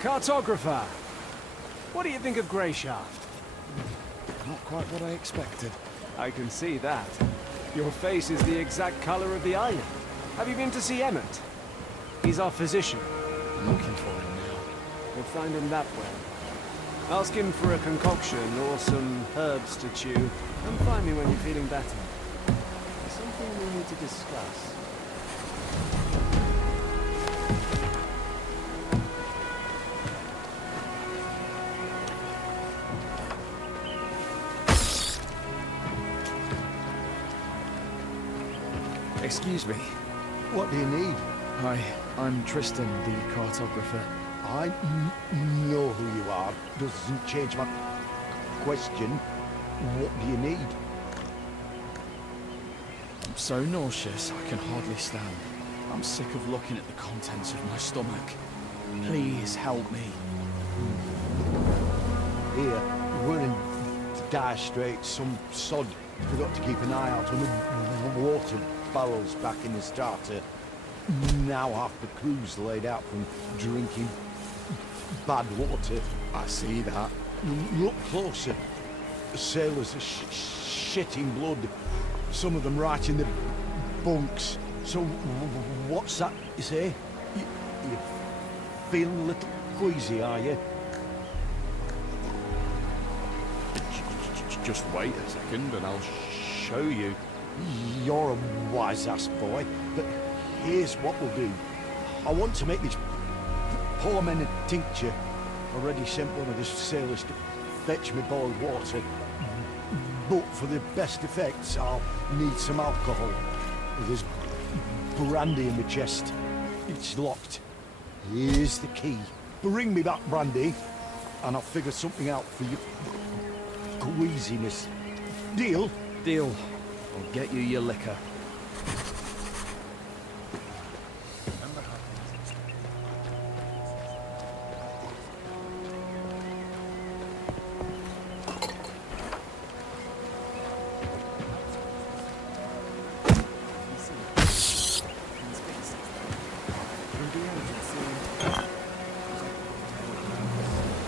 Cartographer, what do you think of Greyshaft? Not quite what I expected. I can see that. Your face is the exact color of the island. Have you been to see Emmett? He's our physician. I'm looking for him now. You'll find him that way. Ask him for a concoction or some herbs to chew, and find me when you're feeling better. There's something we need to discuss. Excuse me. What do you need? Hi, I'm Tristan, the cartographer. I know who you are. Doesn't change my question. What do you need? I'm so nauseous, I can hardly stand. I'm sick of looking at the contents of my stomach. Please help me. Here, we're in dire straits. Some sod forgot to keep an eye out on the water barrels back in the starter. Now half the crew's laid out from drinking bad water. I see that. Look closer. The sailors are shitting blood. Some of them right in the bunks. So what's that you say? You feeling a little queasy, are you? Just wait a second and I'll show you. You're a wise-ass boy, but here's what we'll do. I want to make these poor men a tincture. Already sent one of the sailors to fetch me boiled water. But for the best effects, I'll need some alcohol. There's brandy in the chest. It's locked. Here's the key. Bring me that brandy, and I'll figure something out for your queasiness. Deal? Deal. I'll get you your liquor.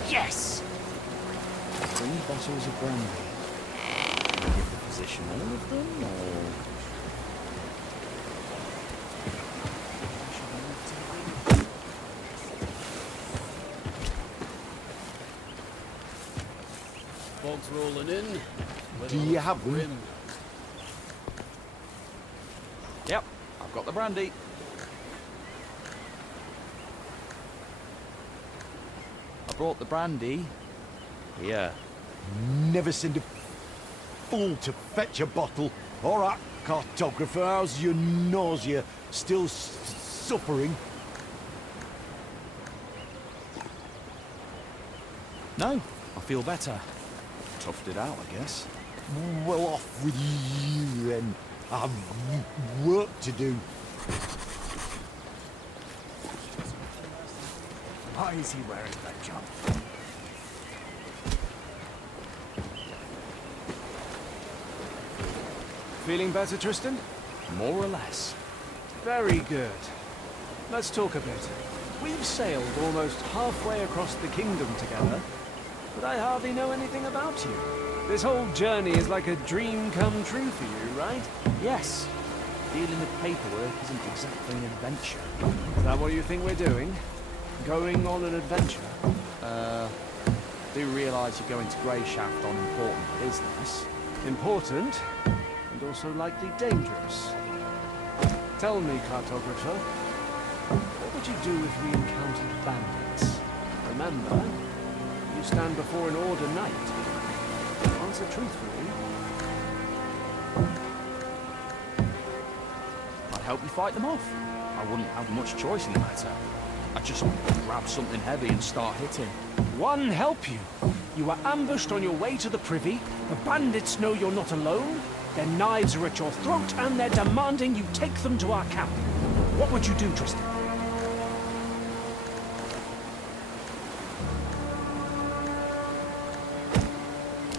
Yes! 3 bottles of brandy. Give the physician all of them, or...? Fog's rolling in. Do you have them? Grim. Yep, I've got the brandy. I brought the brandy. Here. Never send a fool to fetch a bottle. All right, cartographer, how's your nausea? Still suffering? No, I feel better. Toughed it out, I guess. Well, off with you then. I have work to do. Why is he wearing that jump? Feeling better, Tristan? More or less. Very good. Let's talk a bit. We've sailed almost halfway across the kingdom together, but I hardly know anything about you. This whole journey is like a dream come true for you, right? Yes. Dealing with paperwork isn't exactly an adventure. Is that what you think we're doing? Going on an adventure? Do realise you're going to Greyshaft on important business. Important, and also likely dangerous. Tell me, cartographer, what would you do if we encountered bandits? Remember, you stand before an order knight. Answer truthfully. I'd help you fight them off. I wouldn't have much choice in the matter. I'd just grab something heavy and start hitting. One help you. You were ambushed on your way to the privy. The bandits know you're not alone. Their knives are at your throat and they're demanding you take them to our camp. What would you do, Tristan?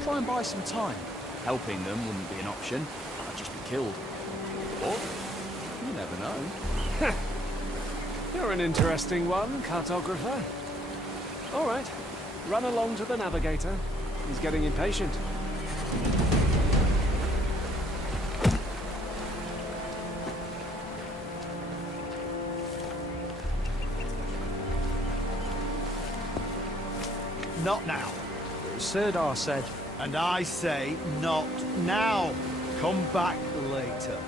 Try and buy some time. Helping them wouldn't be an option. I'd just be killed. Or, you never know. You're an interesting one, cartographer. All right. Run along to the navigator. He's getting impatient. Not now. Sirdar said... And I say not now. Come back later.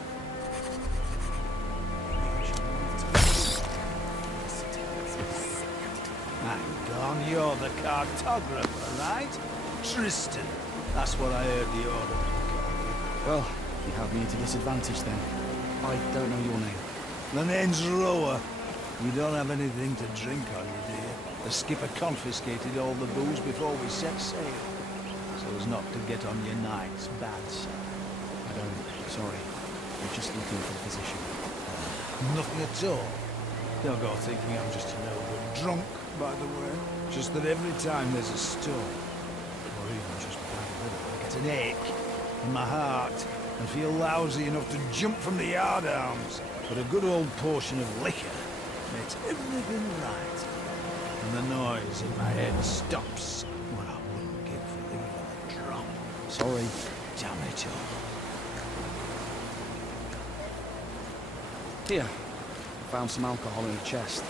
Hang on, you're the cartographer, right? Tristan. That's what I heard the order. Well, you have me at a disadvantage then. I don't know your name. The name's Rower. You don't have anything to drink on you, do you? The skipper confiscated all the booze before we set sail. So as not to get on your night's bad side. I don't. Sorry. We're just looking for a physician. Nothing at all. Don't go thinking I'm just a no-good drunk, by the way. Just that every time there's a storm, or even just bad weather, I get an ache in my heart and feel lousy enough to jump from the yardarms. But a good old portion of liquor makes everything right. And the noise in my head stops what I wouldn't give for even a drop. Sorry. Damn it all. Here. Found some alcohol in a chest.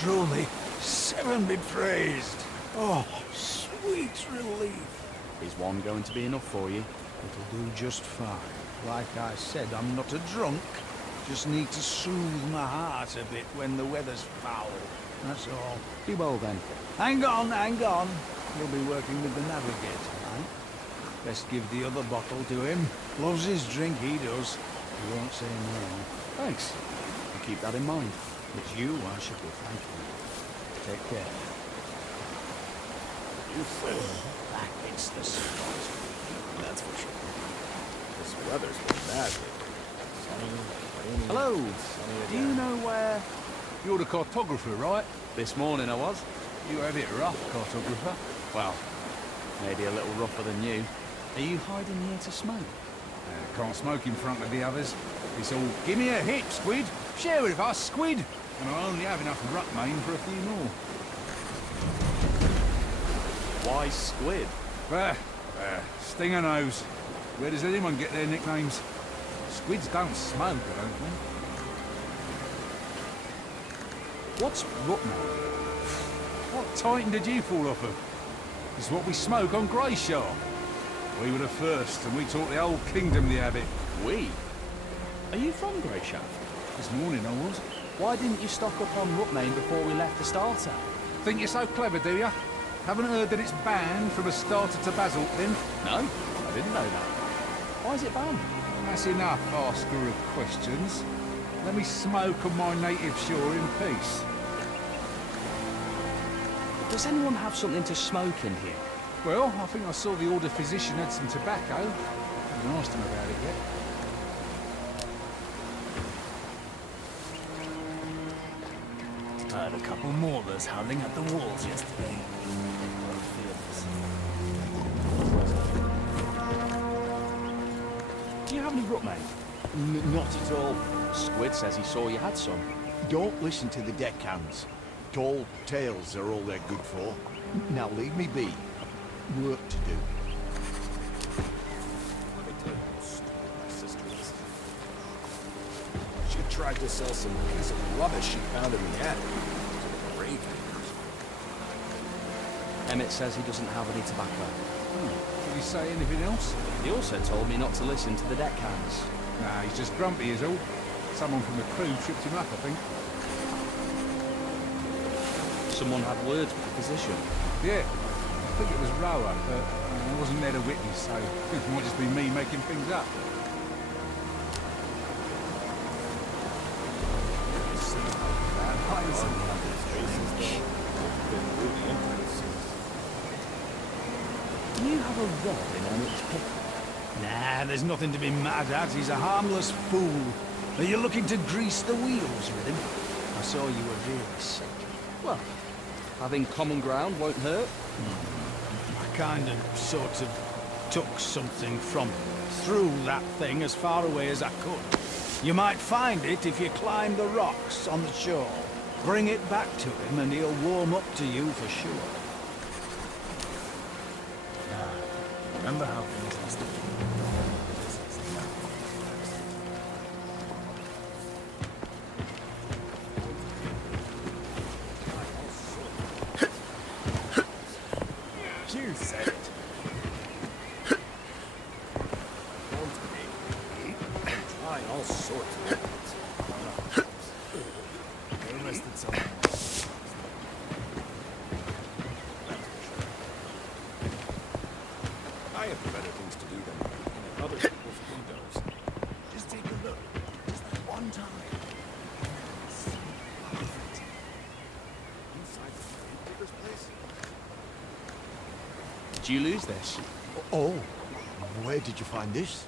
Truly, Seven be praised. Oh, sweet relief. Is one going to be enough for you? It'll do just fine. Like I said, I'm not a drunk. Just need to soothe my heart a bit when the weather's foul. That's all. Be well then. Hang on, hang on. You'll be working with the navigator, right? Best give the other bottle to him. Loves his drink, he does. He won't say no. Thanks. I'll keep that in mind. It's you I should be thanking. Take care. You feel back against the spot. That's for sure. This weather's been bad lately. Sunny, rainy, Hello. sunny Do you again. know where... You're the cartographer, right? This morning I was. You have it rough, cartographer. Well, maybe a little rougher than you. Are you hiding here to smoke? Can't smoke in front of the others. It's all, give me a hit, Squid. Share with us, Squid. And I only have enough ruckmane for a few more. Why squid? Stinger nose. Where does anyone get their nicknames? Squids don't smoke, I don't think. What's ruckmane? What titan did you fall off of? It's what we smoke on Greyshaw. We were the first, and we taught the whole kingdom the habit. We? Are you from Greyshaw? This morning I was. Why didn't you stock up on ruckmane before we left the starter? Think you're so clever, do ya? Haven't heard that it's banned from a starter to basalt, then? No, I didn't know that. Why is it banned? That's enough, asker of questions. Let me smoke on my native shore in peace. Does anyone have something to smoke in here? Well, I think I saw the order physician had some tobacco. I haven't asked him about it yet. I had a couple mourners howling at the walls yesterday. Do you have any ruckmane? Not at all. Squid says he saw you had some. Don't listen to the deckhands. Tall tales are all they're good for. Now leave me be. Work to do. Let me tell you a story my sister was. She tried to sell some piece of rubbish she found in the attic to the grave diggers. Emmett says he doesn't have any tobacco. Did he say anything else? He also told me not to listen to the deckhands. Nah, he's just grumpy is all. Someone from the crew tripped him up, I think. Someone had words with the physician. Yeah, I think it was Rower, but I wasn't there to witness, so it might just be me making things up. Do you have a rod in Emmett's pickle? Nah, there's nothing to be mad at. He's a harmless fool. Are you looking to grease the wheels with him? I saw you were really sick. Well, having common ground won't hurt. I kind of, sort of, took something from him. Threw that thing as far away as I could. You might find it if you climb the rocks on the shore. Bring it back to him and he'll warm up to you for sure. Remember how things used to be. This is nothing. You said it. Try all sorts of things. Nerest and something. I have better things to do than looking at other people's windows. Just take a look. Just that one time. Perfect. Inside the digger's place? Did you lose this? Oh, where did you find this?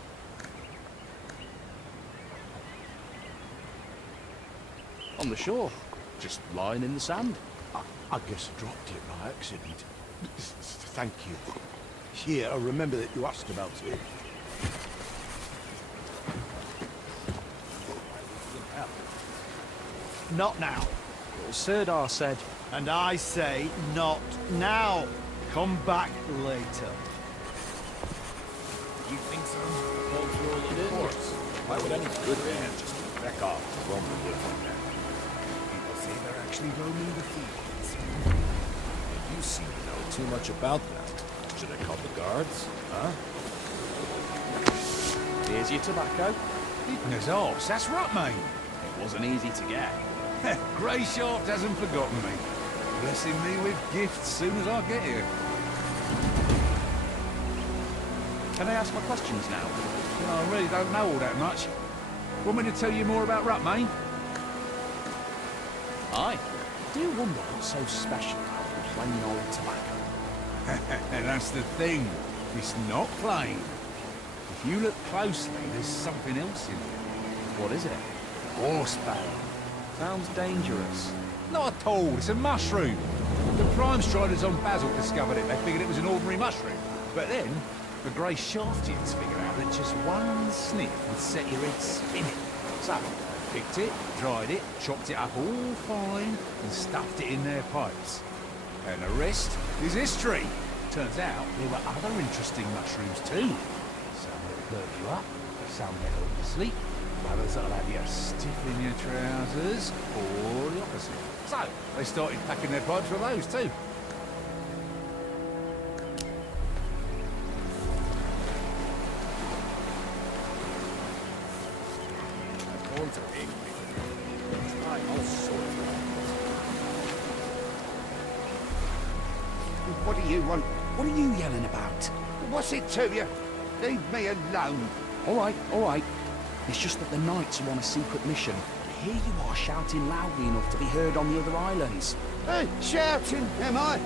On the shore. Just lying in the sand. I guess I dropped it by accident. Thank you. Here, I remember that you asked about it. Not now. Sirdar said, And I say not now. Come back later. You think so? Folks rolling in? Of course. Why would any good man just back off and roam the woods like that? People say they're actually roaming the fields. You seem to know too much about that. Should I call the guards? Huh? here's your tobacco. Goodness arse, that's right, mate. It wasn't easy to get. Greyshaft hasn't forgotten me. Blessing me with gifts soon as I get here. Can I ask my questions now? I really don't know all that much. Want me to tell you more about Rutmain? Aye. I do wonder what's so special about plain old tobacco. And that's the thing. It's not plain. If you look closely, there's something else in it. What is it? Horsebane. Sounds dangerous. Not at all. It's a mushroom. The Prime Striders on Basil discovered it. They figured it was an ordinary mushroom. But then, the Grey Shaftians figured out that just one sniff would set your head spinning. So, picked it, dried it, chopped it up all fine, and stuffed it in their pipes. And the rest is history. Turns out there were other interesting mushrooms too. Some that'll perk you up, some that'll help you sleep, others that'll have you stiff in your trousers, or the opposite. So, they started packing their pipes with those too. Horns are angry. Try all sorts of What do you want? What are you yelling about? What's it to you? Leave me alone. All right. It's just that the knights are on a secret mission. And here you are shouting loudly enough to be heard on the other islands. Hey, shouting, am I?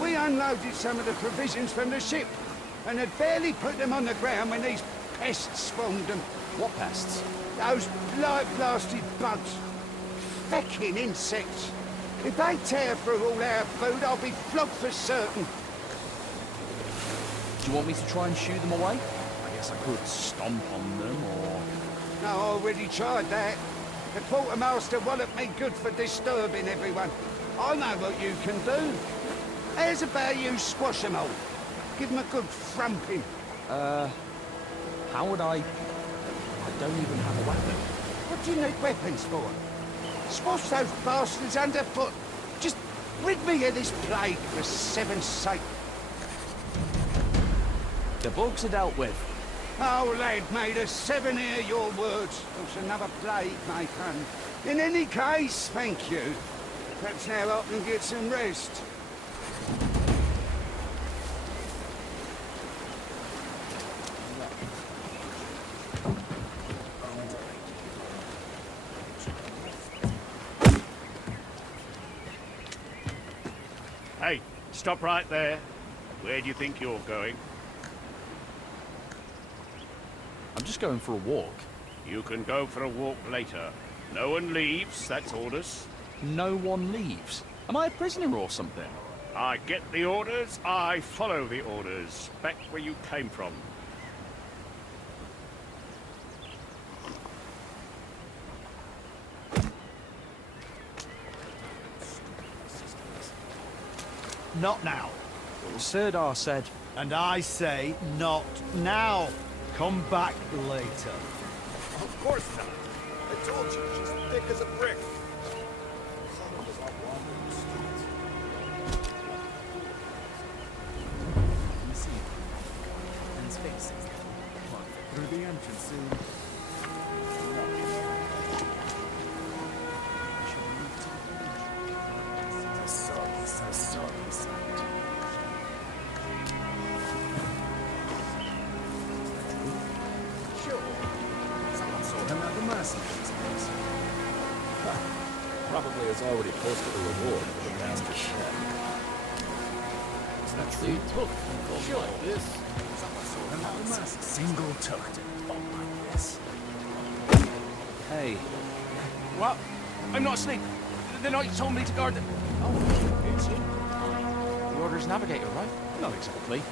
We unloaded some of the provisions from the ship and had barely put them on the ground when these pests swarmed them. What pests? Those light-blasted bugs. Fecking insects. If they tear through all our food, I'll be flogged for certain. Do you want me to try and shoo them away? I guess I could stomp on them, or... No, I already tried that. The quartermaster walloped me good for disturbing everyone. I know what you can do. How's about you squash them all? Give them a good thrumping. How would I don't even have a weapon. What do you need weapons for? Squash those bastards underfoot. Just rid me of this plague, for 7's sake. The bugs are dealt with. Oh, lad, made us 7 hear your words. Else another plague may come. In any case, thank you. Perhaps now I can get some rest. Hey, stop right there. Where do you think you're going? I'm just going for a walk. You can go for a walk later. No one leaves, that's orders. No one leaves. Am I a prisoner or something? I get the orders, I follow the orders. Back where you came from. Not now. Sirdar said, And I say not now. Come back later. Of course not. I told you, she's thick as a brick. Some of us are wandering the streets. Through the entrance soon. Probably has already posted a reward for the master chef. See, took folk like this. Single tucked and fought like this. Hey. What? I'm not asleep. The knight told me to guard them. Oh, it's you. The Order's navigator, right? Not exactly.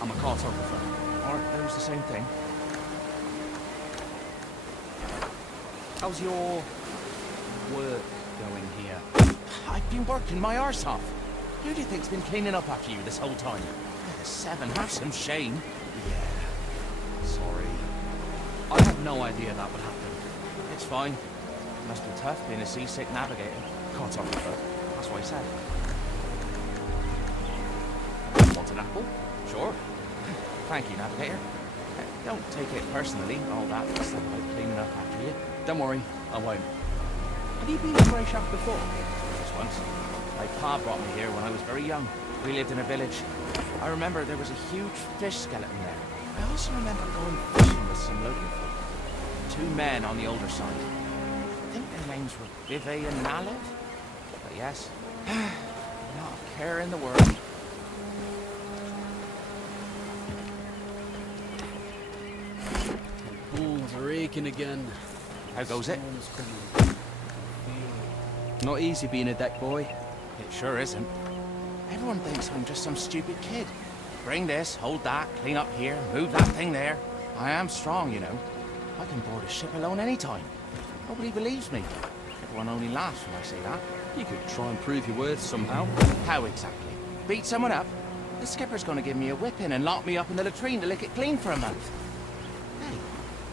I'm a cartographer. Aren't those the same thing? How's your work going here? I've been working my arse off. Who do you think's been cleaning up after you this whole time? The seven, have some shame. Yeah, sorry. I had no idea that would happen. It's fine. Must be tough being a seasick navigator. Cartographer. That's what I said. Want an apple? Sure. Thank you, navigator. Don't take it personally, all that stuff about cleaning up after you. Don't worry, I won't. Have you been to Grey Shaft before? Just once. My pa brought me here when I was very young. We lived in a village. I remember there was a huge fish skeleton there. I also remember going fishing with some local folk. 2 men on the older side. I think their names were Bivey and Nalev. But yes, not a care in the world. Bones are aching again. How goes it? Storm's coming. Not easy being a deck boy. It sure isn't. Everyone thinks I'm just some stupid kid. Bring this, hold that, clean up here, move that thing there. I am strong, you know. I can board a ship alone anytime. Nobody believes me. Everyone only laughs when I say that. You could try and prove your worth somehow. How exactly? Beat someone up? The skipper's gonna give me a whipping and lock me up in the latrine to lick it clean for a month. Hey,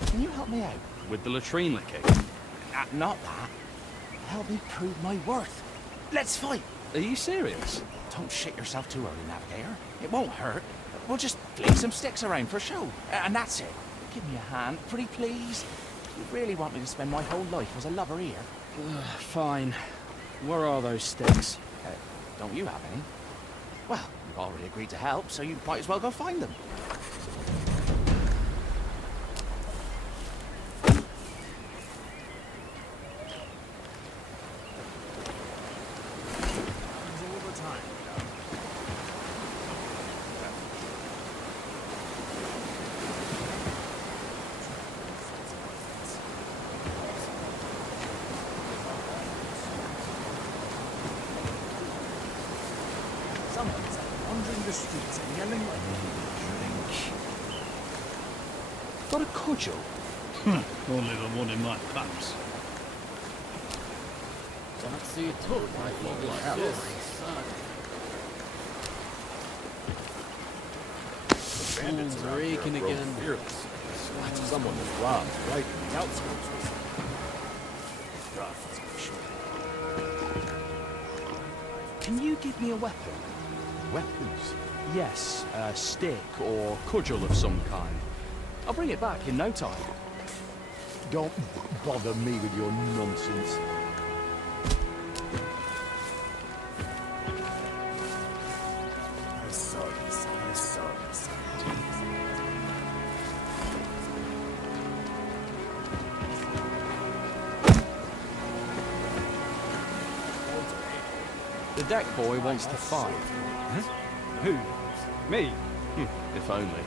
can you help me out? With the latrine licking? Not that. Help me prove my worth. Let's fight. Are you serious? Don't shit yourself too early, Navigator. It won't hurt. We'll just fling some sticks around for show. And that's it. Give me a hand, pretty please. You really want me to spend my whole life as a lover here? Fine. Where are those sticks? Don't you have any? Well, you've already agreed to help, so you might as well go find them. Someone's wandering the streets and yelling like drink. Got a cudgel? Only the one in my pants. See, took folk like this. Bones are aching again. Fearless. Someone was robbed right in the outskirts. Can you give me a weapon? Weapons? Yes, a stick or cudgel of some kind. I'll bring it back in no time. Don't bother me with your nonsense. The deck boy wants to fight. Who? Me? If only.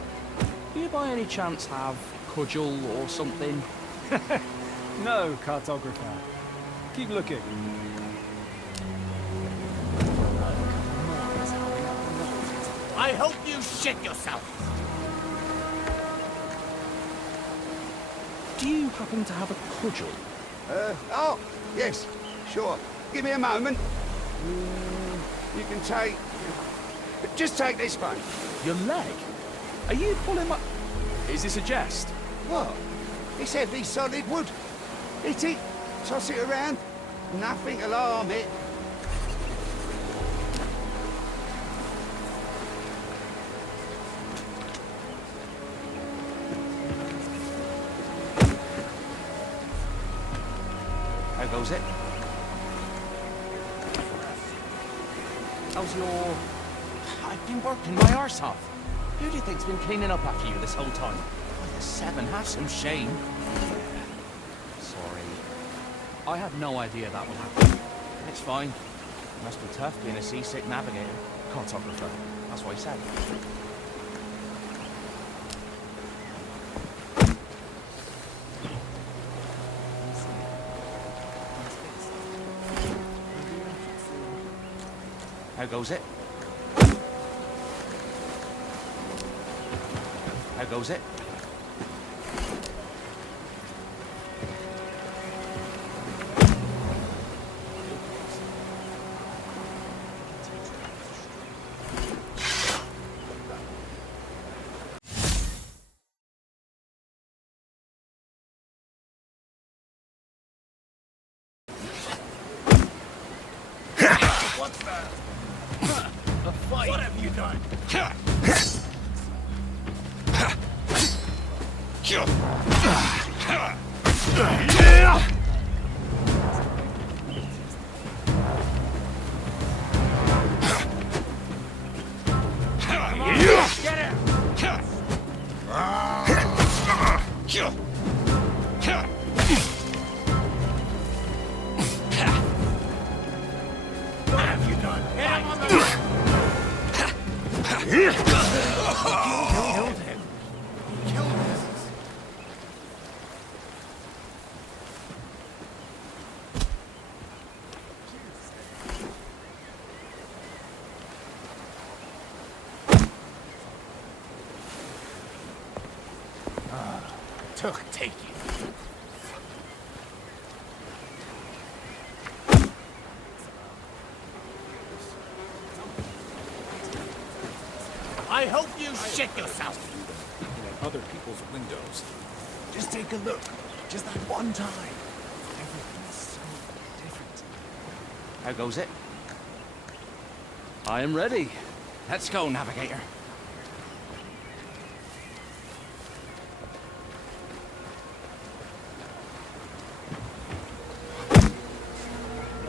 Do you by any chance have cudgel or something? No, cartographer. Keep looking. I hope you shit yourself. Do you happen to have a cudgel? Oh, yes, sure. Give me a moment. You can take... Just take this one. Your leg? Are you pulling my... Is this a jest? What? It's heavy, solid wood. Hit it, toss it around. Nothing alarm it. How goes it? How's your... I've been working my arse off. Who do you think's been cleaning up after you this whole time? Oh, the 7, have some shame. Sorry. I had no idea that would happen. It's fine. Must be tough being a seasick navigator. Cartographer. That's what he said. How goes it? How goes it? What's that? A fight! What have you done? What have you done? Hit him on the... Killed him. Killed him. Took taking. I hope you shit yourself. Looking at other people's windows. Just take a look. Just that one time. Everything's so different. How goes it? I am ready. Let's go, navigator.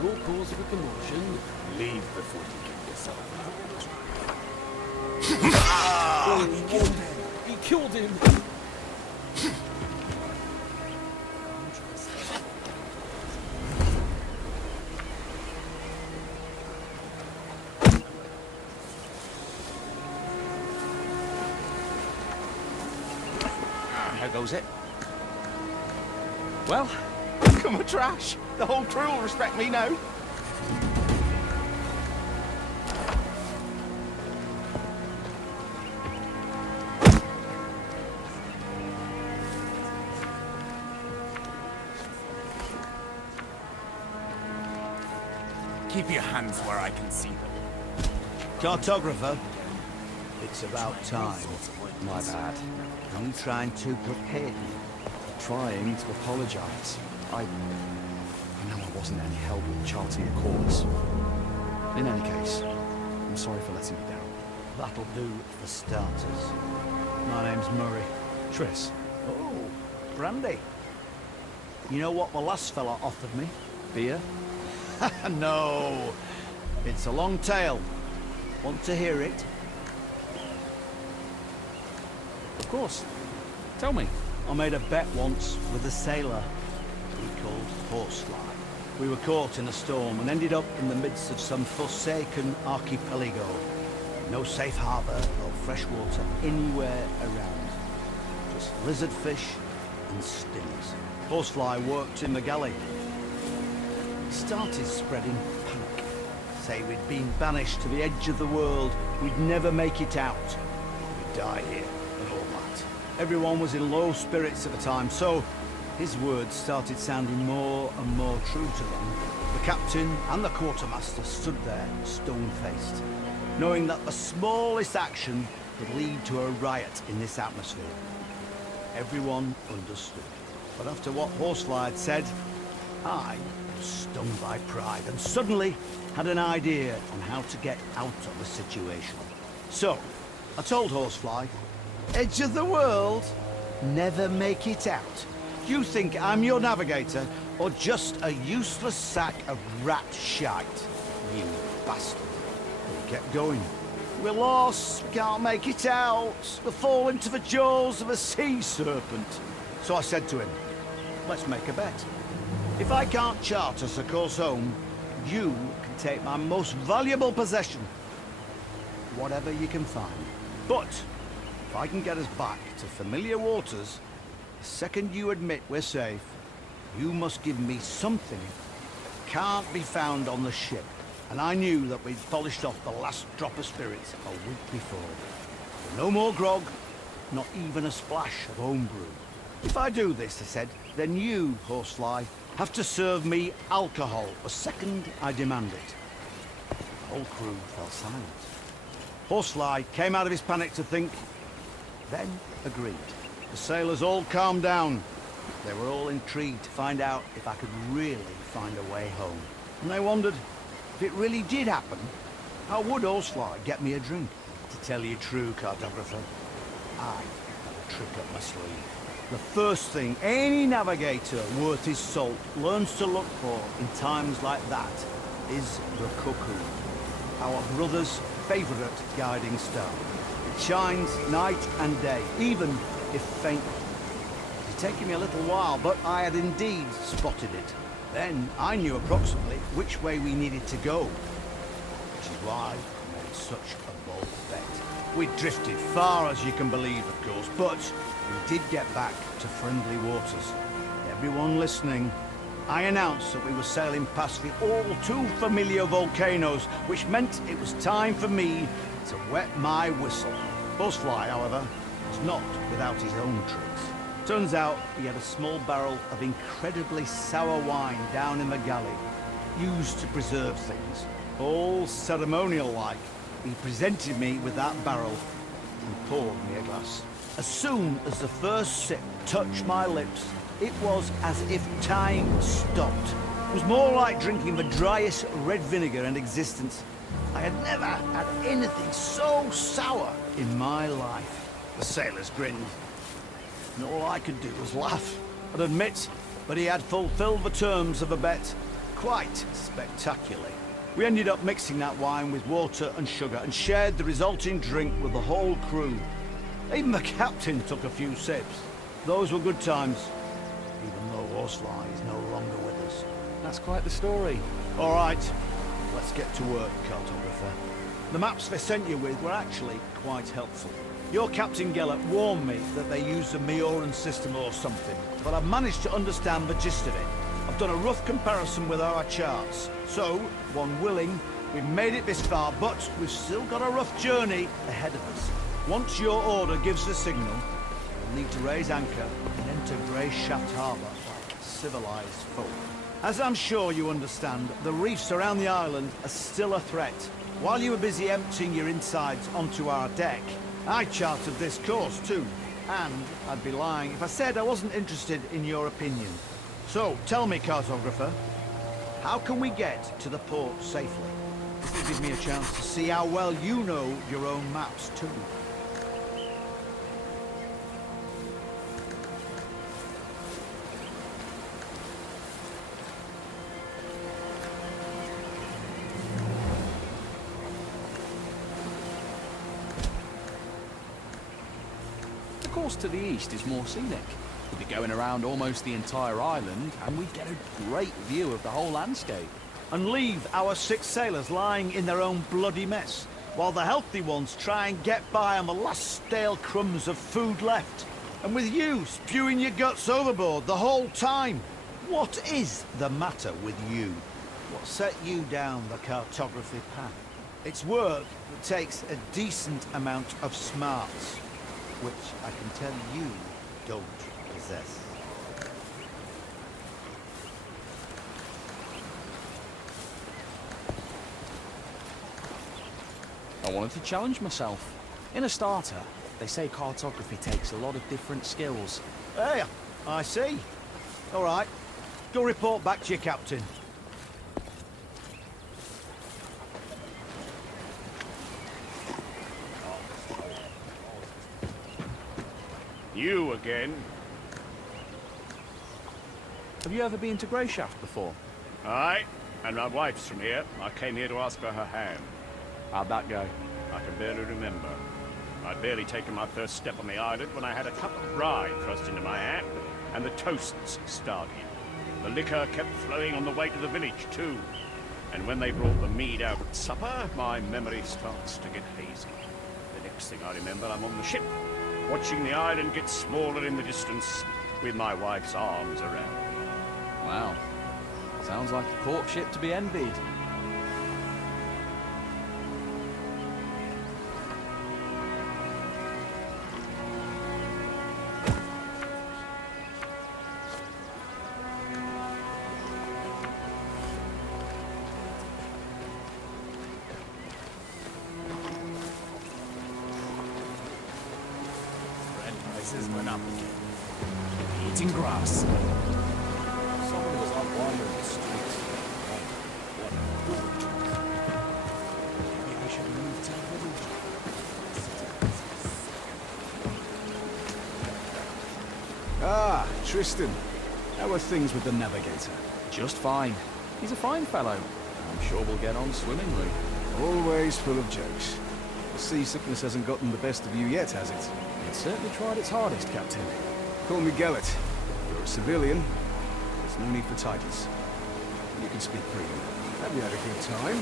No cause for commotion. Leave before you kill yourself. Oh, he killed him! He killed him! How goes it? Well, come on, trash. The whole crew will respect me now. Keep your hands where I can see them. Cartographer, it's about time. My bad. I'm trying to prepare you. Trying to apologize. I know I wasn't any help with charting the course. In any case, I'm sorry for letting you down. That'll do for starters. My name's Murray. Tris, Oh, brandy. You know what the last fella offered me? beer? No, it's a long tale. Want to hear it? Of course. Tell me. I made a bet once with a sailor we called Soulslike. We were caught in a storm and ended up in the midst of some forsaken archipelago. No safe harbour or fresh water anywhere around. Just lizard fish and stings. Horsefly worked in the galley. Started spreading panic. Say we'd been banished to the edge of the world. We'd never make it out. We'd die here and all that. Everyone was in low spirits at the time, so his words started sounding more and more true to them. The captain and the quartermaster stood there, stone-faced, knowing that the smallest action could lead to a riot in this atmosphere. Everyone understood. But after what Horsefly had said, I was stung by pride and suddenly had an idea on how to get out of the situation. So, I told Horsefly, edge of the world, never make it out. You think I'm your navigator or just a useless sack of rat shite, you bastard. He kept going. We're lost, can't make it out. We'll fall into the jaws of a sea serpent. So I said to him, let's make a bet. If I can't chart us a course home, you can take my most valuable possession. Whatever you can find. But if I can get us back to familiar waters, the second you admit we're safe, you must give me something that can't be found on the ship. And I knew that we'd polished off the last drop of spirits a week before. No more grog, not even a splash of homebrew. If I do this, I said, then you, Horsefly, have to serve me alcohol the second I demand it. The whole crew fell silent. Horsefly came out of his panic to think, then agreed. The sailors all calmed down. They were all intrigued to find out if I could really find a way home. And they wondered, if it really did happen, how would Horsefly get me a drink? To tell you true, cartographer, I had a trick up my sleeve. The first thing any navigator worth his salt learns to look for in times like that is the cuckoo, our brother's favourite guiding star. It shines night and day, even if faint. It had taken me a little while, but I had indeed spotted it. Then I knew approximately which way we needed to go, which is why I made such a bold bet. We drifted far, as you can believe, of course, but we did get back to friendly waters. Everyone listening, I announced that we were sailing past the all too familiar volcanoes, which meant it was time for me to wet my whistle. Horsefly, however, was not without his own tricks. Turns out he had a small barrel of incredibly sour wine down in the galley, used to preserve things. All ceremonial-like, he presented me with that barrel and poured me a glass. As soon as the first sip touched my lips, it was as if time stopped. It was more like drinking the driest red vinegar in existence. I had never had anything so sour in my life. The sailors grinned, and all I could do was laugh and admit that he had fulfilled the terms of the bet quite spectacularly. We ended up mixing that wine with water and sugar and shared the resulting drink with the whole crew. Even the captain took a few sips. Those were good times, even though Horsefly is no longer with us. That's quite the story. All right, let's get to work, cartographer. The maps they sent you with were actually quite helpful. Your Captain Gellert warned me that they used a Mioran system or something, but I've managed to understand the gist of it. I've done a rough comparison with our charts. So, one willing, we've made it this far, but we've still got a rough journey ahead of us. Once your order gives the signal, we'll need to raise anchor and enter Grey Shaft Harbour like civilized folk. As I'm sure you understand, the reefs around the island are still a threat. While you were busy emptying your insides onto our deck, I charted this course too. And I'd be lying if I said I wasn't interested in your opinion. So, tell me, cartographer, how can we get to the port safely? This will give me a chance to see how well you know your own maps too. The course to the east is more scenic. We'd be going around almost the entire island, and we'd get a great view of the whole landscape. And leave our 6 sailors lying in their own bloody mess, while the healthy ones try and get by on the last stale crumbs of food left. And with you spewing your guts overboard the whole time. What is the matter with you? What set you down the cartography path? It's work that takes a decent amount of smarts, which I can tell you don't possess. I wanted to challenge myself. In a starter, they say cartography takes a lot of different skills. Hey, I see. All right. Go report back to your captain. You again? Have you ever been to Greyshaft before? Aye, and my wife's from here. I came here to ask for her hand. How'd that go? I can barely remember. I'd barely taken my first step on the island when I had a cup of rye thrust into my hand, and the toasts started. The liquor kept flowing on the way to the village, too. And when they brought the mead out at supper, my memory starts to get hazy. The next thing I remember, I'm on the ship, watching the island get smaller in the distance, with my wife's arms around me. Wow. Sounds like a courtship to be envied. Prices went up again. Eating grass. Someone was out wandering the streets. What a good. Maybe I should move to the village. Ah, Tristan. How are things with the navigator? Just fine. He's a fine fellow. I'm sure we'll get on swimmingly. Always full of jokes. The seasickness hasn't gotten the best of you yet, has it? It certainly tried its hardest, Captain. Call me Gellet. You're a civilian. There's no need for titles. You can speak freely. Have you had a good time?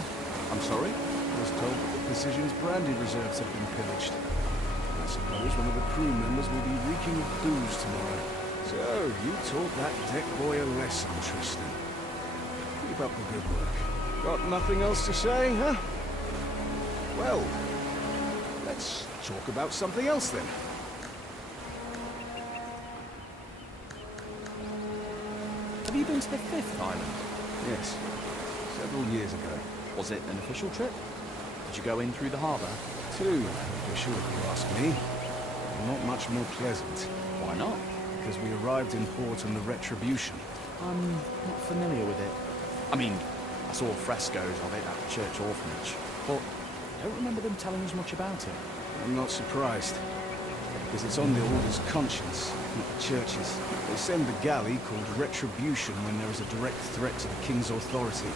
I'm sorry? I was told that the Precision's brandy reserves have been pillaged. I suppose one of the crew members will be reeking of booze tomorrow. So, you taught that deck boy a lesson, Tristan. Keep up the good work. Got nothing else to say, huh? Well, let's talk about something else then. Have you been to the fifth island? Yes, several years ago. Was it an official trip? Did you go in through the harbour? Too official, if you ask me. Not much more pleasant. Why not? Because we arrived in port on the Retribution. I'm not familiar with it. I mean, I saw frescoes of it at the church orphanage, but I don't remember them telling us much about it. I'm not surprised. Because it's on the Order's conscience, not the Church's. They send the galley called Retribution when there is a direct threat to the King's authority.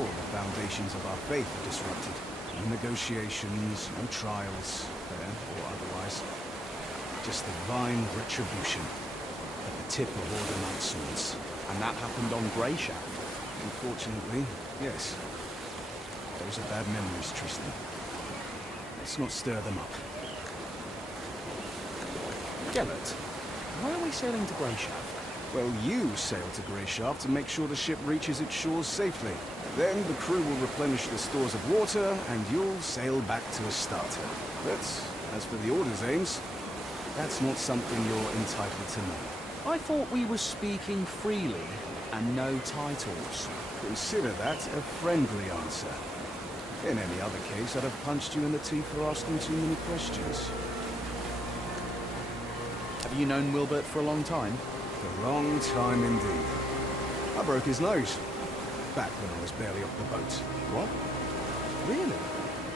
All the foundations of our faith are disrupted. No negotiations, no trials, fair or otherwise. Just divine retribution at the tip of Order Knight swords. And that happened on Greyshaft. Unfortunately, yes. Those are bad memories, Tristan. Let's not stir them up. Gellet, why are we sailing to Greyshaft? Well, you sail to Greyshaft to make sure the ship reaches its shores safely. Then the crew will replenish the stores of water, and you'll sail back to a starter. But as for the Order's aims, that's not something you're entitled to know. I thought we were speaking freely and no titles. Consider that a friendly answer. In any other case, I'd have punched you in the teeth for asking too many questions. Have you known Wilbert for a long time? A long time indeed. I broke his nose. Back when I was barely off the boat. What? Really?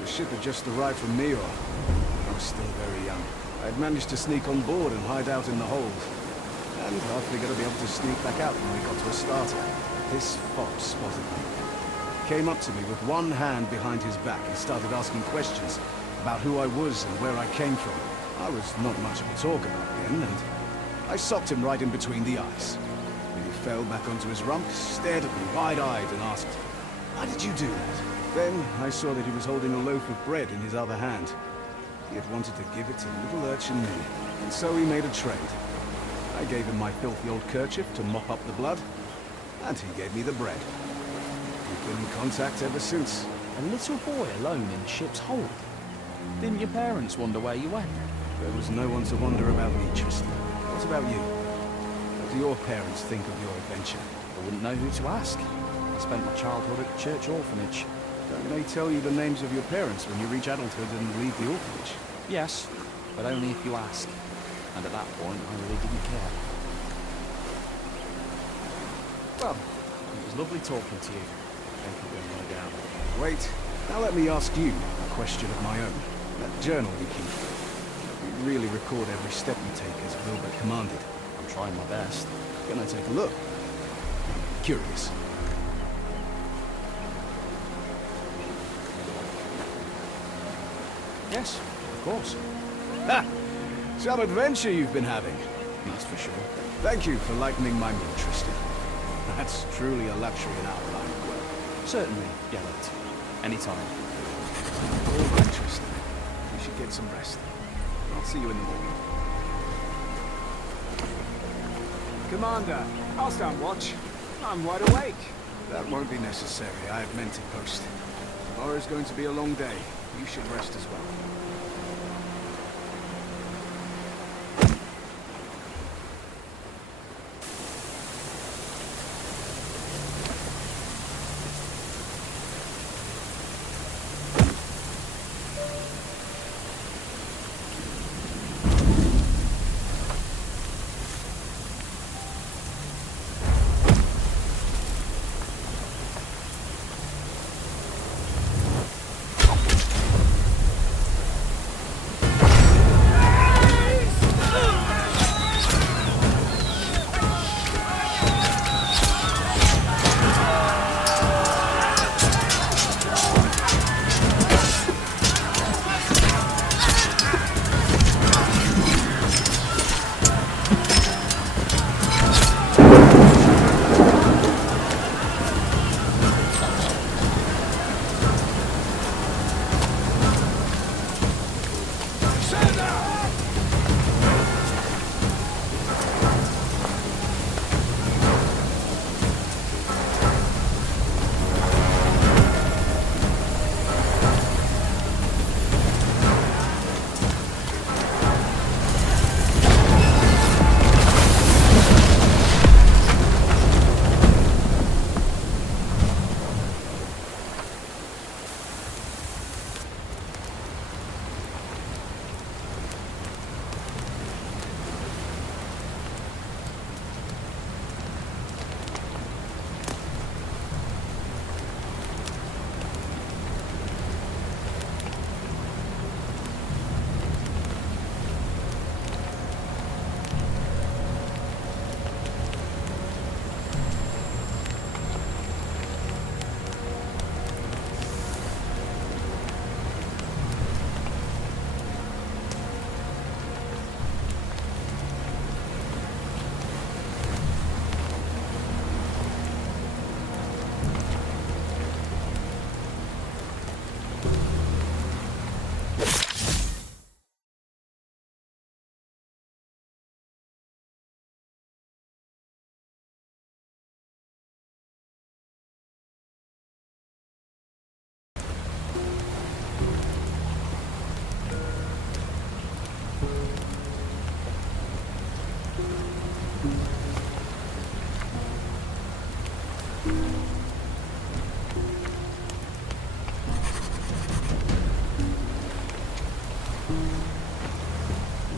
The ship had just arrived from Nior. I was still very young. I'd managed to sneak on board and hide out in the hold. And I figured I'd be able to sneak back out when we got to a starter. This fox spotted me. Came up to me with one hand behind his back and started asking questions about who I was and where I came from. I was not much of a talker back then, and I socked him right in between the eyes. When he fell back onto his rump, stared at me wide-eyed and asked, "Why did you do that?" Then I saw that he was holding a loaf of bread in his other hand. He had wanted to give it to little urchin me, and so we made a trade. I gave him my filthy old kerchief to mop up the blood, and he gave me the bread. We've been in contact ever since. A little boy alone in the ship's hold? Didn't your parents wonder where you went? There was no one to wonder about me, Tristan. What about you? What do your parents think of your adventure? I wouldn't know who to ask. I spent my childhood at the church orphanage. Don't they tell you the names of your parents when you reach adulthood and leave the orphanage? Yes, but only if you ask. And at that point, I really didn't care. Well, it was lovely talking to you. Thank you for going down. Wait, now let me ask you a question of my own. That journal you keep, you really record every step you take as Wilbert commanded. I'm trying my best. Can I take a look? Curious. Yes, of course. Ha! Some adventure you've been having. That's for sure. Thank you for lightening my mood, Tristan. That's truly a luxury in our line of work. Certainly, Gellert. Anytime. All right, Tristan. You should get some rest. I'll see you in the morning. Commander, I'll stand watch. I'm wide awake. That won't be necessary. I have men to post. Tomorrow's going to be a long day. You should rest as well.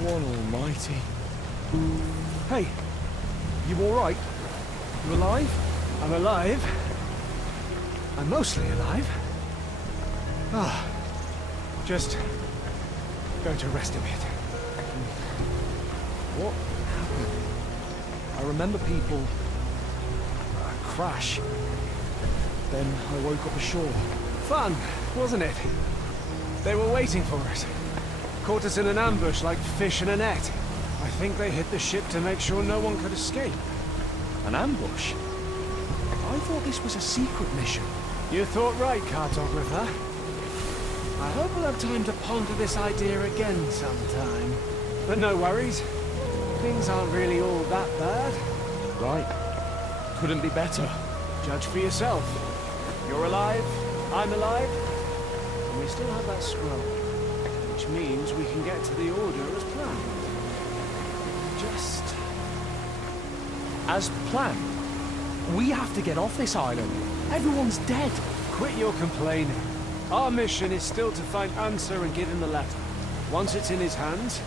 One almighty. Hey, you all right? You alive? I'm alive. I'm mostly alive. Ah, just going to rest a bit. What happened? I remember people crash. Then I woke up ashore. Fun, wasn't it? They were waiting for us. Caught us in an ambush like fish in a net. I think they hit the ship to make sure no one could escape. An ambush? I thought this was a secret mission. You thought right, cartographer. I hope we'll have time to ponder this idea again sometime. But no worries. Things aren't really all that bad. Right. Couldn't be better. Judge for yourself. You're alive, I'm alive, and we still have that scroll. Which means we can get to the Order as planned. Just... As planned? We have to get off this island. Everyone's dead. Quit your complaining. Our mission is still to find Answer and give him the letter. Once it's in his hands,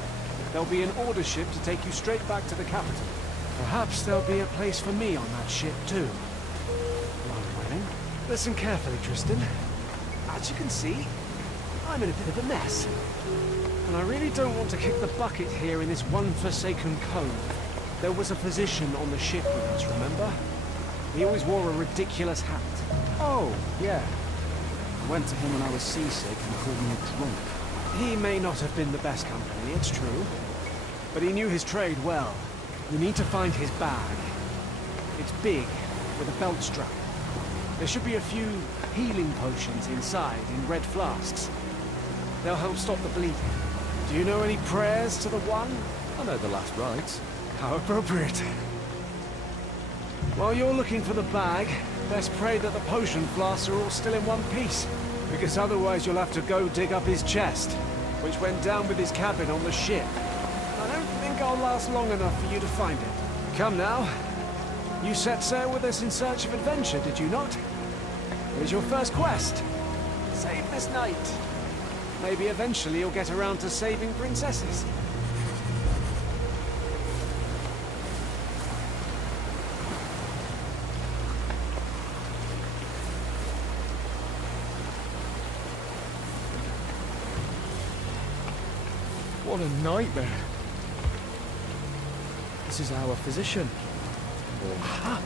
there'll be an order ship to take you straight back to the capital. Perhaps there'll be a place for me on that ship too. Long wedding. Listen carefully, Tristan. As you can see, I'm in a bit of a mess. And I really don't want to kick the bucket here in this one forsaken cove. There was a physician on the ship with us, remember? He always wore a ridiculous hat. Oh, yeah. I went to him when I was seasick and called me a drunk. He may not have been the best company, it's true. But he knew his trade well. You need to find his bag. It's big, with a belt strap. There should be a few healing potions inside in red flasks. They'll help stop the bleeding. Do you know any prayers to the One? I know the last rites. How appropriate. While you're looking for the bag, best pray that the potion flasks are all still in one piece. Because otherwise you'll have to go dig up his chest, which went down with his cabin on the ship. I don't think I'll last long enough for you to find it. Come now. You set sail with us in search of adventure, did you not? Here's your first quest. Save this night. Maybe eventually you'll get around to saving princesses. What a nightmare. This is our physician. Aha!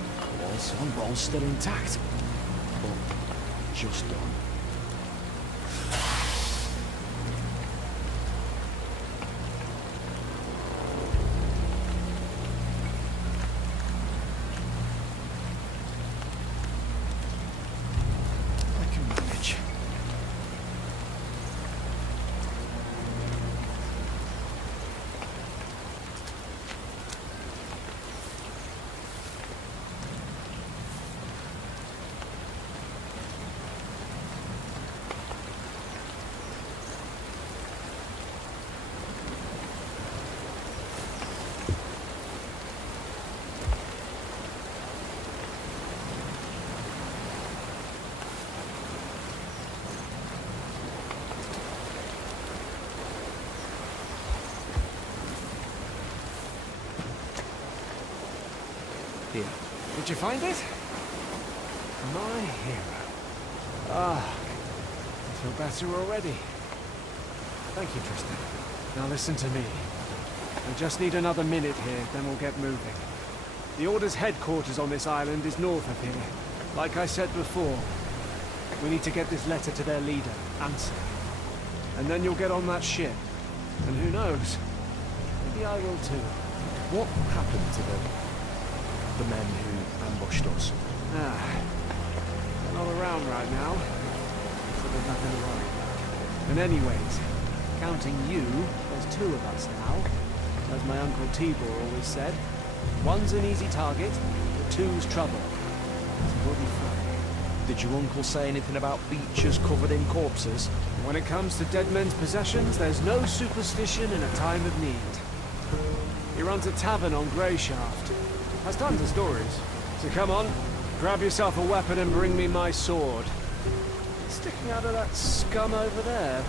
Was on, but all still intact. But just done. I can manage. Here. Did you find it? My hero. Ah, I feel better already. Thank you, Tristan. Now listen to me. I just need another minute here, then we'll get moving. The Order's headquarters on this island is north of here. Like I said before, we need to get this letter to their leader, Ansel. And then you'll get on that ship. And who knows? Maybe I will too. What happened to the men who ambushed us? They're not around right now, so there's nothing to worry about. And anyways, counting you, there's two of us now. As my Uncle Tibor always said, one's an easy target, but two's trouble. So we'll be fine. Did your uncle say anything about beaches covered in corpses? When it comes to dead men's possessions, there's no superstition in a time of need. He runs a tavern on Greyshaft. Has tons of stories. So come on, grab yourself a weapon and bring me my sword. It's sticking out of that scum over there.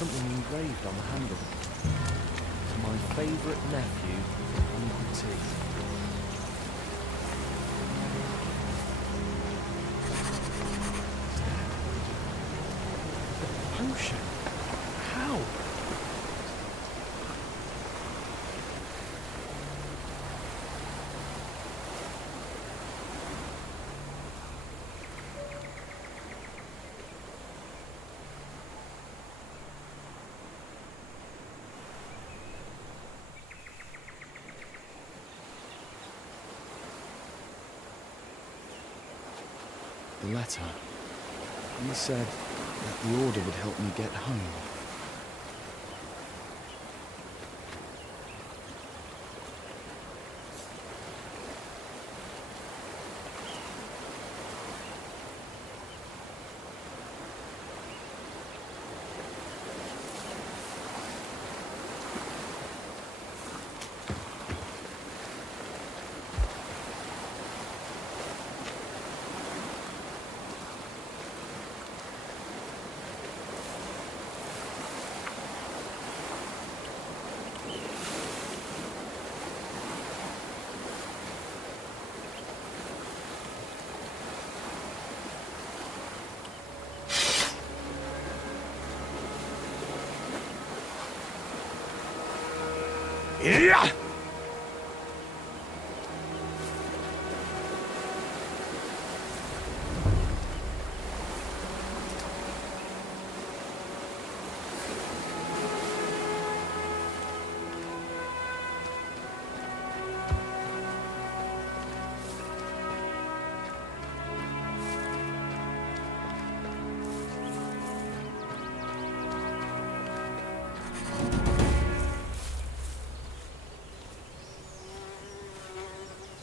something engraved on the handle. To my favourite nephew, Uncle T. Potion? How? The letter. He said that the order would help me get home. Yeah!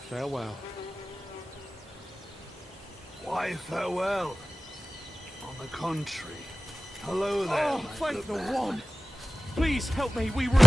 Farewell. Why farewell? On the contrary. Hello there, Oh, my thank good the man. one! Please help me, we were...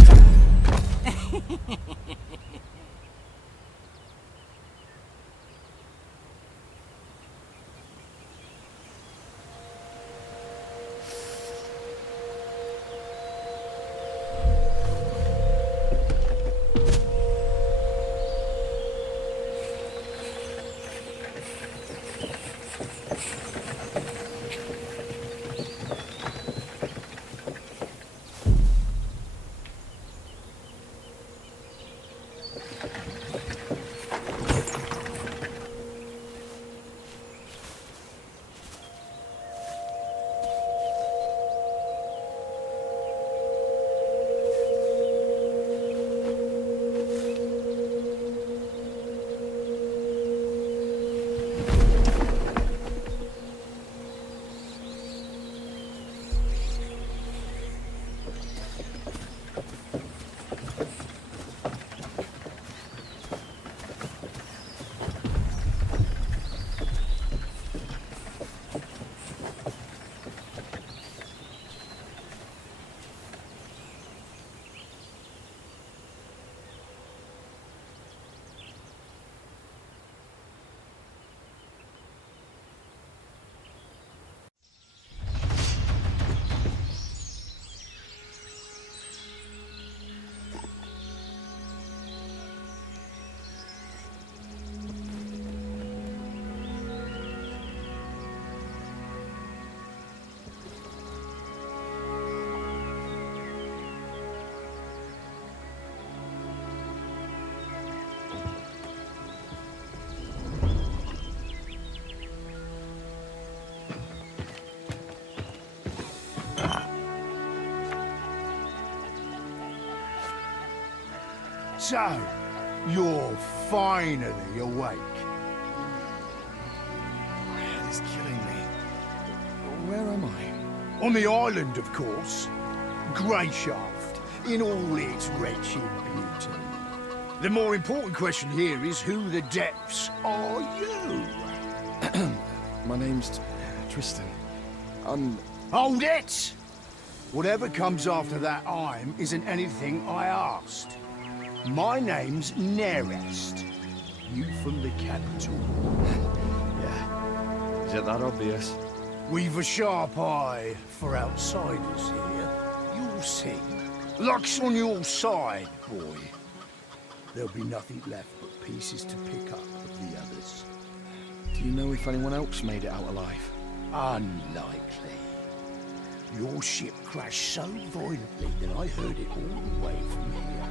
So, you're finally awake. My head is killing me. Where am I? On the island, of course. Greyshaft, in all its wretched beauty. The more important question here is who the depths are you? My name's Tristan. Hold it! Whatever comes after that I'm isn't anything I asked. My name's Nerest. You from the capital. Yeah. Is it that obvious? We've a sharp eye for outsiders here. You'll see. Luck's on your side, boy. There'll be nothing left but pieces to pick up of the others. Do you know if anyone else made it out alive? Unlikely. Your ship crashed so violently that I heard it all the way from here.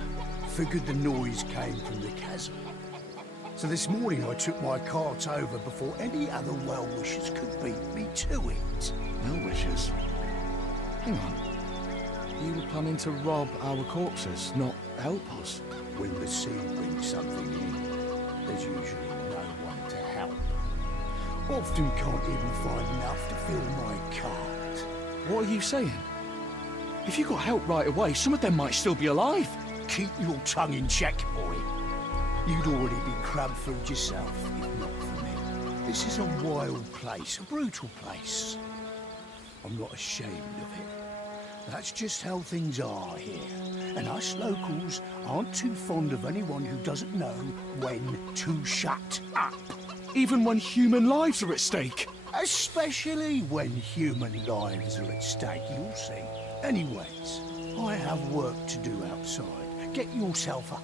Figured the noise came from the chasm. So this morning I took my cart over before any other well-wishers could beat me to it. Well-wishers? Hang on. You were planning to rob our corpses, not help us? When the sea brings something in, there's usually no one to help. Often can't even find enough to fill my cart. What are you saying? If you got help right away, some of them might still be alive. Keep your tongue in check, boy. You'd already be crab food yourself, if not for me. This is a wild place, a brutal place. I'm not ashamed of it. That's just how things are here. And us locals aren't too fond of anyone who doesn't know when to shut up. Even when human lives are at stake. Especially when human lives are at stake, you'll see. Anyways, I have work to do outside. Get yourself up.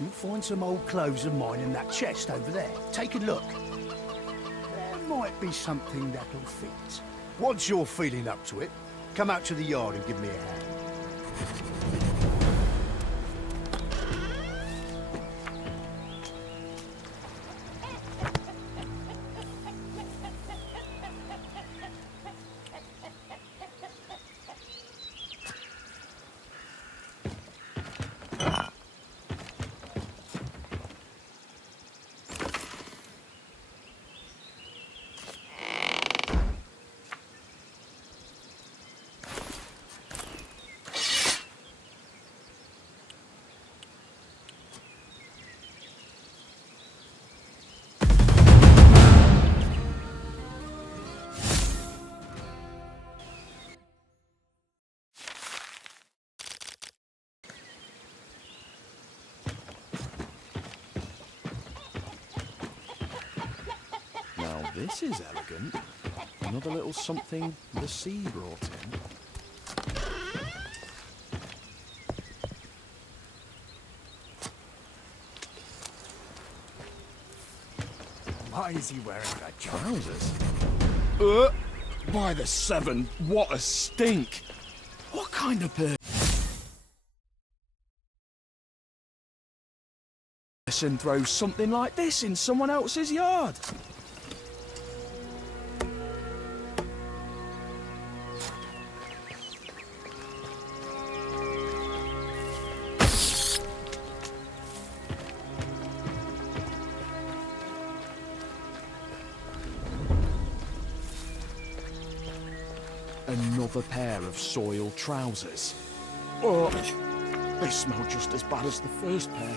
You'll find some old clothes of mine in that chest over there. Take a look. There might be something that'll fit. Once you're feeling up to it, come out to the yard and give me a hand. Now this is elegant. Another little something the sea brought in. Why is he wearing that Trousers? By the seven, what a stink! What kind of person throws something like this in someone else's yard? Another pair of soiled trousers. Oh, they smell just as bad as the first pair.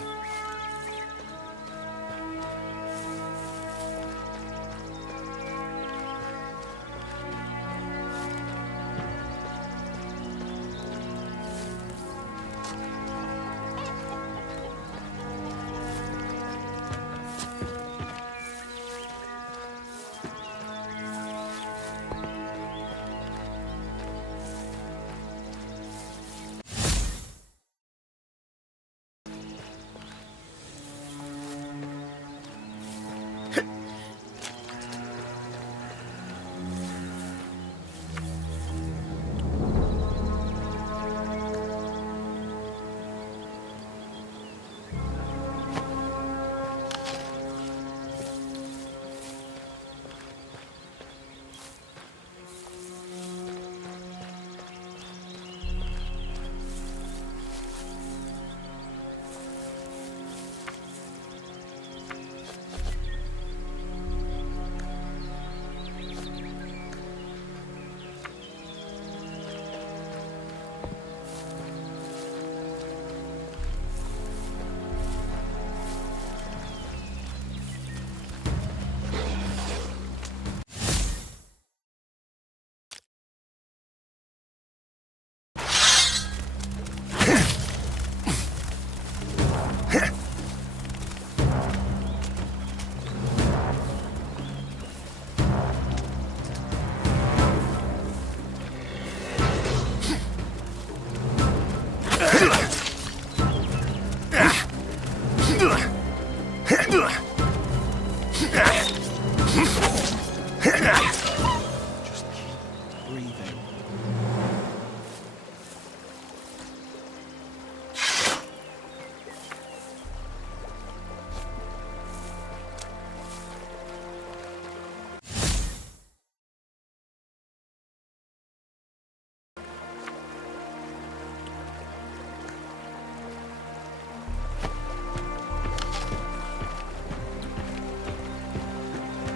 Just keep breathing.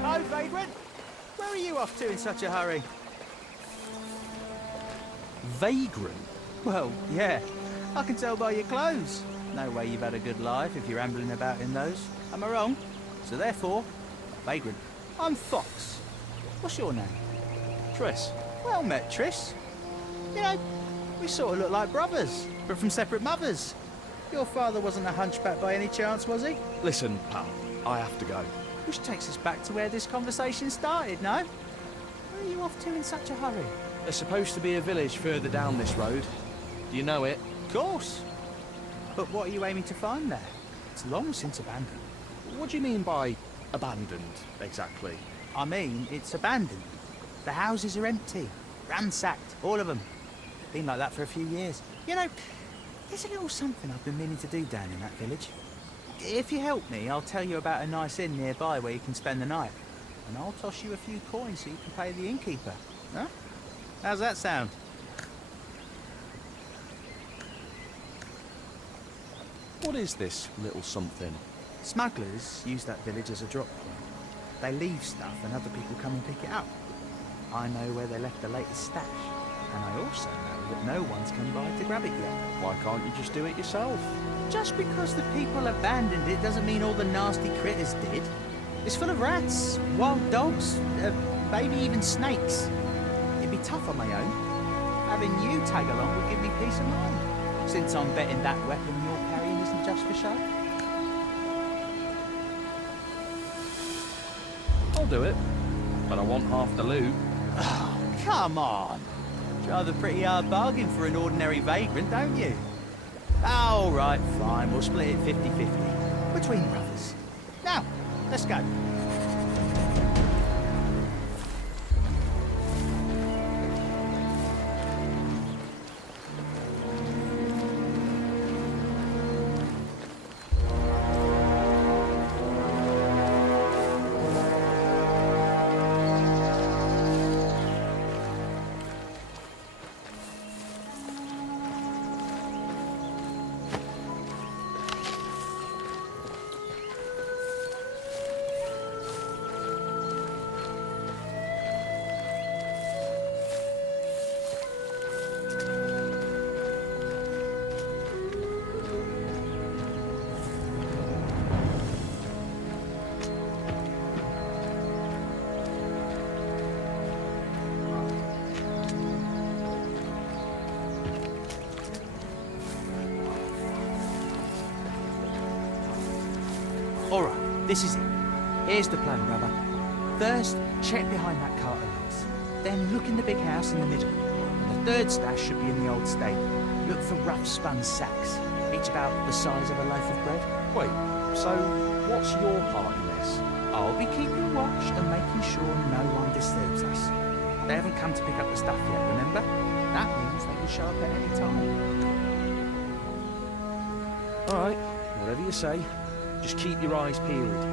Oh, Vagrant! Where are you off to in such a hurry? Vagrant? Well, yeah. I can tell by your clothes. No way you've had a good life if you're ambling about in those. Am I wrong? So therefore, Vagrant. I'm Fox. What's your name? Triss. Well met, Triss. You know, we sort of look like brothers, but from separate mothers. Your father wasn't a hunchback by any chance, was he? Listen, pal, I have to go. Which takes us back to where this conversation started, no? Where are you off to in such a hurry? There's supposed to be a village further down this road. Do you know it? Of course. But what are you aiming to find there? It's long since abandoned. What do you mean by abandoned, exactly? I mean, it's abandoned. The houses are empty, ransacked, all of them. Been like that for a few years. You know, there's a little something I've been meaning to do down in that village. If you help me, I'll tell you about a nice inn nearby where you can spend the night. And I'll toss you a few coins so you can pay the innkeeper. Huh? How's that sound? What is this little something? Smugglers use that village as a drop point. They leave stuff and other people come and pick it up. I know where they left the latest stash. And I also know that no one's come by to grab it yet. Why can't you just do it yourself? Just because the people abandoned it doesn't mean all the nasty critters did. It's full of rats, wild dogs, maybe even snakes. It'd be tough on my own. Having you tag along would give me peace of mind, since I'm betting that weapon you're carrying isn't just for show. I'll do it, but I want half the loot. Oh, come on. Drive a pretty hard bargain for an ordinary vagrant, don't you? All right, fine. We'll split it 50-50. Between brothers. Now, let's go. All right, this is it. Here's the plan, brother. First, check behind that cart of logs. Then look in the big house in the middle. And the third stash should be in the old stable. Look for rough spun sacks, each about the size of a loaf of bread. Wait, so what's your part in this? I'll be keeping watch and making sure no one disturbs us. They haven't come to pick up the stuff yet, remember? That means they can show up at any time. All right, whatever you say. Just keep your eyes peeled.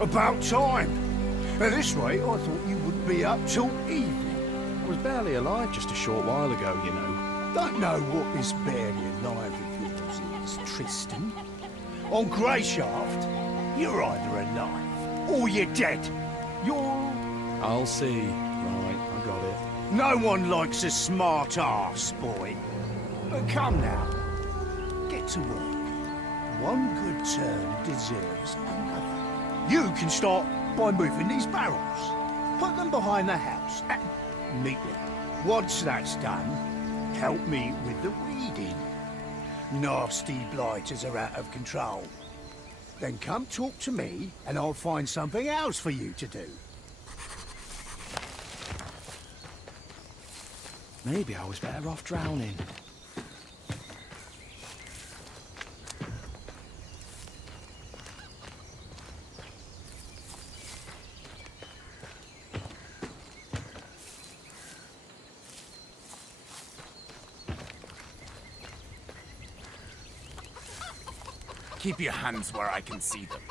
About time. At this rate, I thought you wouldn't be up till evening. I was barely alive just a short while ago, you know. Don't know what this barely alive of yours is, Tristan. On Greyshaft, you're either alive or you're dead. You're... I'll see. Right, I got it. No one likes a smart ass, boy. But come now, get to work. One good turn deserves another. You can start by moving these barrels. Put them behind the house, and neatly. Once that's done, help me with the weeding. Nasty blighters are out of control. Then come talk to me, and I'll find something else for you to do. Maybe I was better off drowning. Keep your hands where I can see them.